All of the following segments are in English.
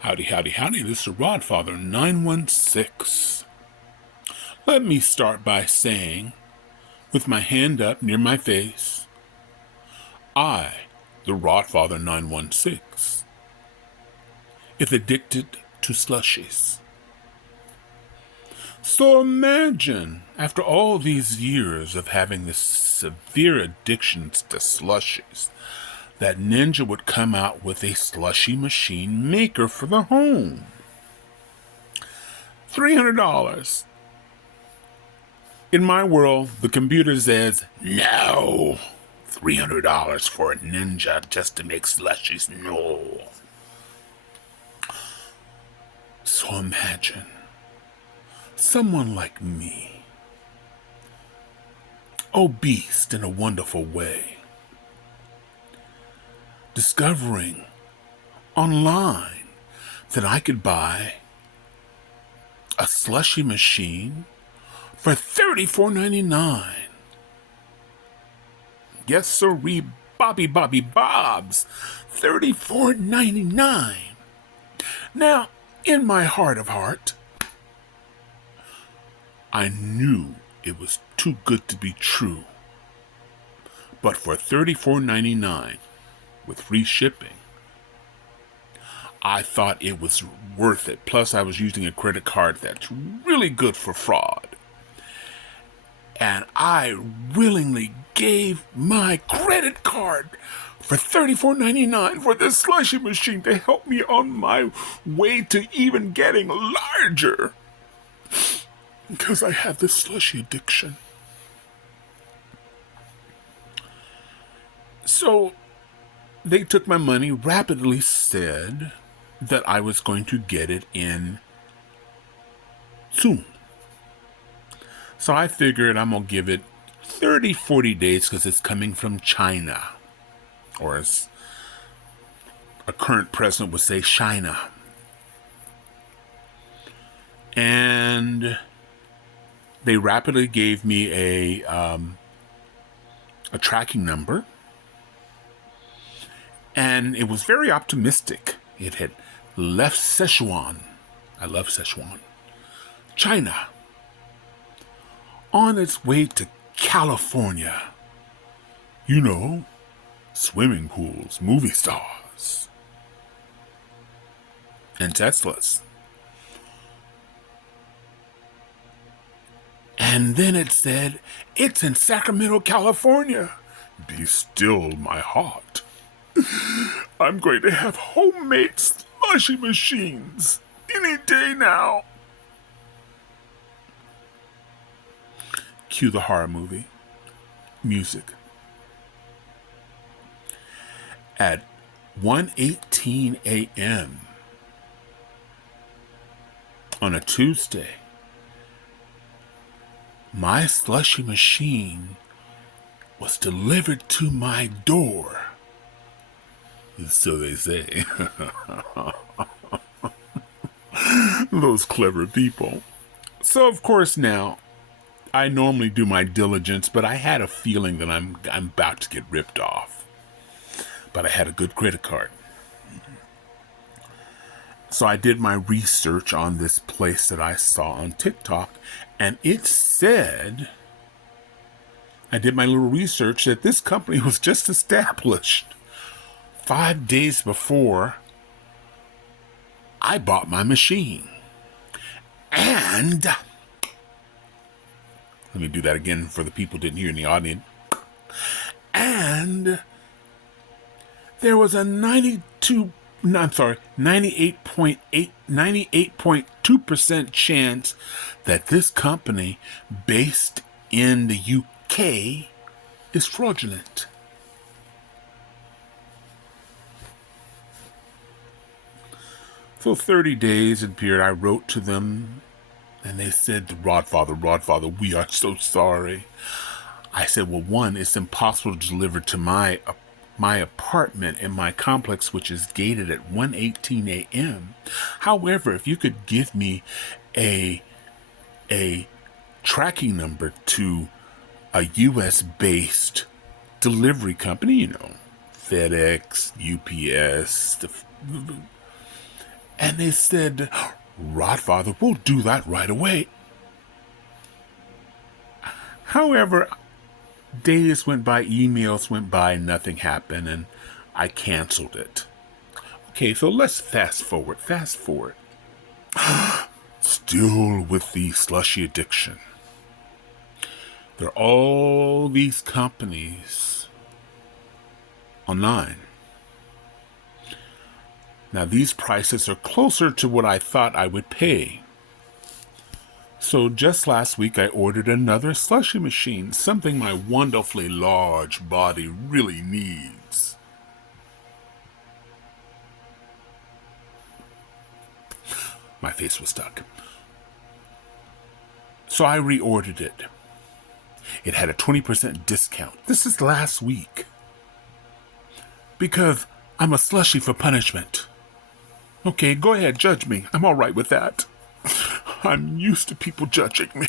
Howdy, howdy, howdy, this is Rodfather916. Let me start by saying, with my hand up near my face, I, the Rodfather916, is addicted to slushies. So imagine, after all these years of having this severe addictions to slushies, that Ninja would come out with a slushy machine maker for the home. $300. In my world, the computer says, no. $300 for a Ninja just to make slushies? No. So imagine someone like me, obese in a wonderful way, discovering online that I could buy a slushy machine for $34.99. Yes, sirree, Bobby Bob's, $34.99. Now, in my heart of heart, I knew it was too good to be true. But for $34.99 with free shipping, I thought it was worth it. Plus, I was using a credit card that's really good for fraud. And I willingly gave my credit card for $34.99 for this slushy machine to help me on my way to even getting larger. Because I have this slushy addiction. So they took my money, rapidly said that I was going to get it in soon. So I figured I'm going to give it 30, 40 days because it's coming from China. Or as a current president would say, China. And they rapidly gave me a tracking number. And it was very optimistic. It had left Sichuan. I love Sichuan. China. On its way to California. You know, swimming pools, movie stars, and Teslas. And then it said, it's in Sacramento, California. Be still, my heart. I'm going to have homemade slushy machines any day now. Cue the horror movie. Music. At 1:18 a.m. on a Tuesday, my slushy machine was delivered to my door. So they say. Those clever people. So, of course, now, I normally do my diligence, but I had a feeling that I'm about to get ripped off. But I had a good credit card. So I did my research on this place that I saw on TicToc, and it said, I did my little research that this company was just established 5 days before I bought my machine. And let me do that again for the people who didn't hear in the audience. And there was a 98.2% chance that this company based in the UK is fraudulent. So 30 days had appeared. I wrote to them, and they said, Rodfather, we are so sorry. I said, well, one, it's impossible to deliver to my apartment in my complex, which is gated at 1:18 a.m. However, if you could give me a tracking number to a U.S.-based delivery company, FedEx, UPS, And they said, Rodfather, we'll do that right away. However, days went by, emails went by, nothing happened, and I canceled it. Okay, so let's fast forward. Still with the slushy addiction. There are all these companies online. Now, these prices are closer to what I thought I would pay. So just last week, I ordered another slushy machine, something my wonderfully large body really needs. My face was stuck. So I reordered it. It had a 20% discount. This is last week. Because I'm a slushy for punishment. Okay, go ahead, judge me. I'm all right with that. I'm used to people judging me.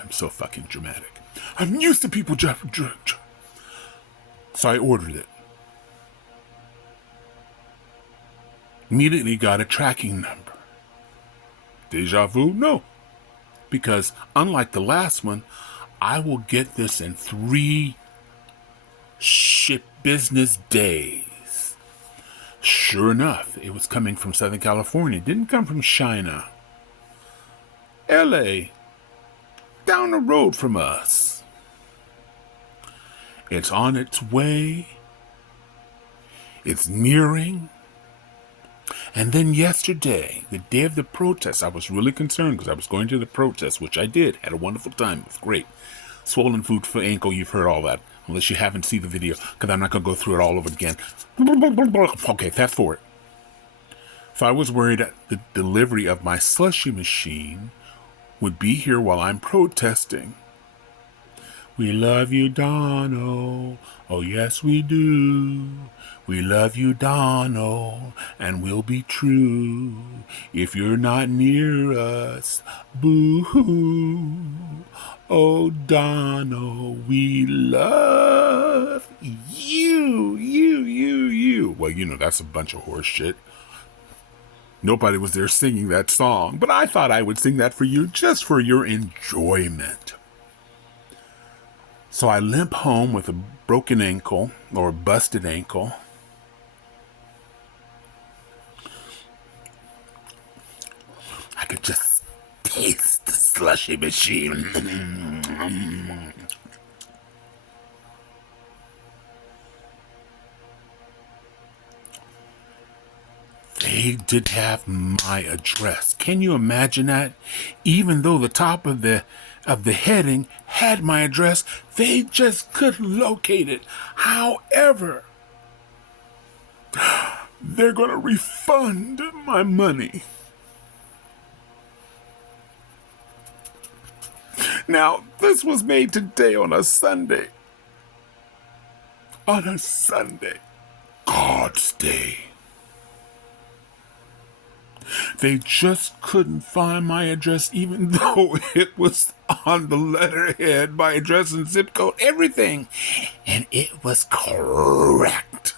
I'm so fucking dramatic. I'm used to people judging. So I ordered it. Immediately got a tracking number. Deja vu? No. Because unlike the last one, I will get this in 3 business days. Sure enough, it was coming from Southern California. It didn't come from China. LA. Down the road from us. It's on its way. It's nearing. And then yesterday, the day of the protest, I was really concerned because I was going to the protest, which I did. Had a wonderful time. It was great. Swollen food for ankle, you've heard all that. Unless you haven't seen the video, because I'm not going to go through it all over again. Okay, fast forward. So I was worried that the delivery of my slushy machine would be here while I'm protesting. We love you, Donald. Oh, yes, we do. We love you, Donald, and we'll be true. If you're not near us, boo-hoo. Oh, Donald, we love you. Well, you know, that's a bunch of horse shit. Nobody was there singing that song, but I thought I would sing that for you just for your enjoyment. So I limp home with a broken ankle or busted ankle. I could just taste the slushy machine. They did have my address. Can you imagine that? Even though the top of the heading had my address, they just couldn't locate it. However, they're going to refund my money. Now, this was made today on a Sunday. On a Sunday. God's day. They just couldn't find my address, even though it was on the letterhead, my address and zip code, everything. And it was correct.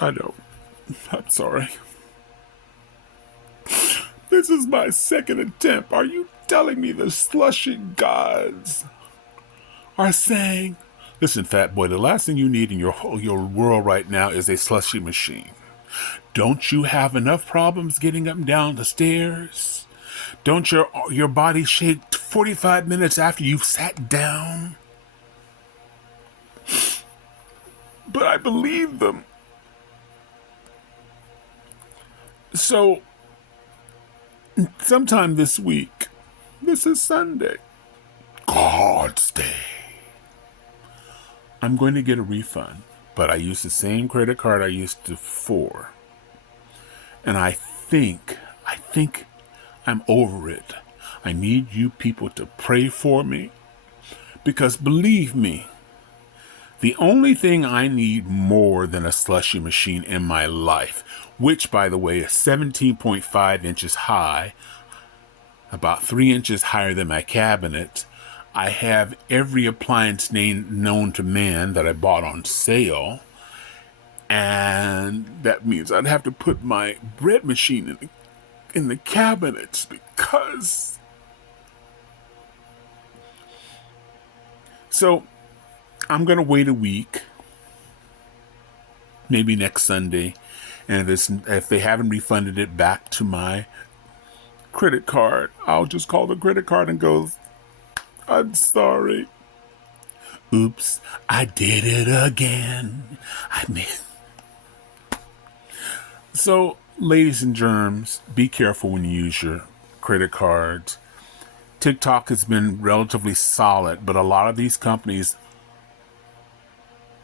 I know. I'm sorry. This is my second attempt. Are you telling me the slushy gods are saying, listen, fat boy, the last thing you need in your world right now is a slushy machine. Don't you have enough problems getting up and down the stairs? Don't your body shake 45 minutes after you've sat down? But I believe them. So, sometime this week, this is Sunday, God's day, I'm going to get a refund, but I use the same credit card I used before. And I think I'm over it. I need you people to pray for me, because believe me, the only thing I need more than a slushy machine in my life, which, by the way, is 17.5 inches high, about 3 inches higher than my cabinet. I have every appliance known to man that I bought on sale. And that means I'd have to put my bread machine in the cabinets because... So I'm going to wait a week, maybe next Sunday. And if they haven't refunded it back to my credit card, I'll just call the credit card and go, I'm sorry. Oops, I did it again. So, ladies and germs, be careful when you use your credit cards. TicToc has been relatively solid, but a lot of these companies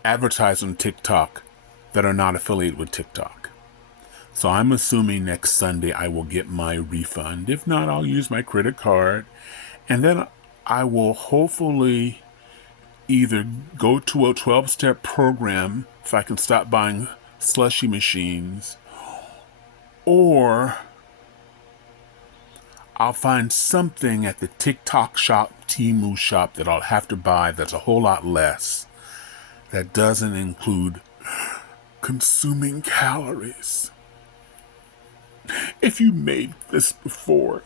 advertise on TicToc that are not affiliated with TicToc. So I'm assuming next Sunday I will get my refund. If not, I'll use my credit card. And then I will hopefully either go to a 12-step program if I can stop buying slushy machines, or I'll find something at the TicToc shop, Temu shop that I'll have to buy that's a whole lot less, that doesn't include consuming calories. If you made this before,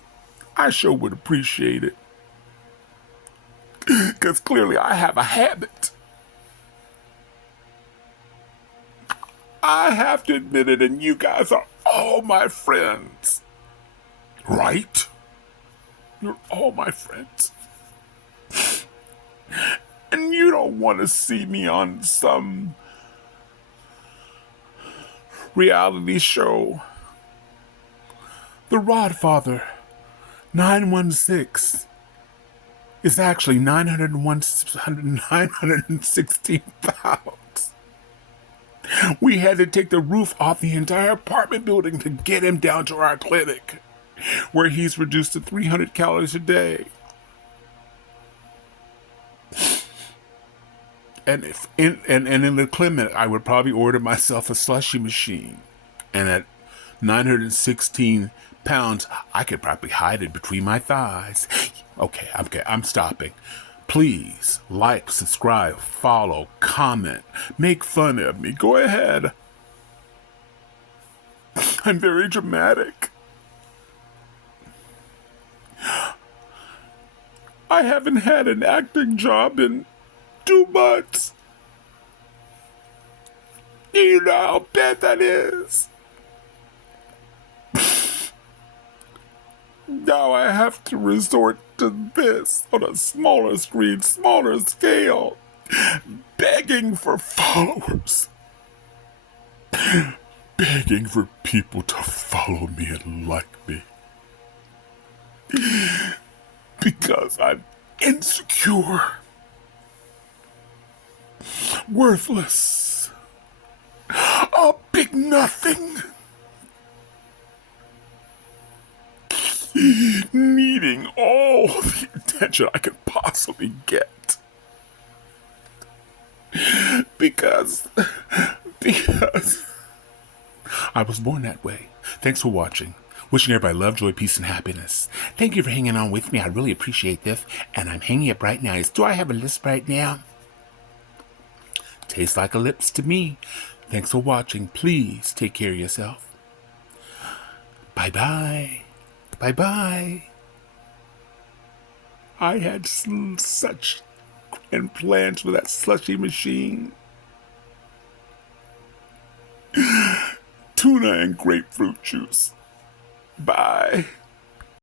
I sure would appreciate it. Because clearly I have a habit. I have to admit it, and you guys are all my friends. Right? You're all my friends. And you don't want to see me on some reality show. The Rodfather916 is actually 916 pounds. We had to take the roof off the entire apartment building to get him down to our clinic, where he's reduced to 300 calories a day. And in the clinic, I would probably order myself a slushy machine. And at 916 pounds, I could probably hide it between my thighs. Okay, I'm stopping. Please like, subscribe, follow, comment, make fun of me. Go ahead. I'm very dramatic. I haven't had an acting job in 2 months. Do you know how bad that is? Now I have to resort to this on a smaller screen, smaller scale, begging for followers. Begging for people to follow me and like me. Because I'm insecure, worthless, a big nothing, needing all the attention I could possibly get. Because I was born that way. Thanks for watching. Wishing everybody love, joy, peace, and happiness. Thank you for hanging on with me. I really appreciate this. And I'm hanging up right now. Do I have a lisp right now? Tastes like a lips to me. Thanks for watching. Please take care of yourself. Bye-bye. Bye-bye. I had such grand plans for that slushy machine. Tuna and grapefruit juice. Bye.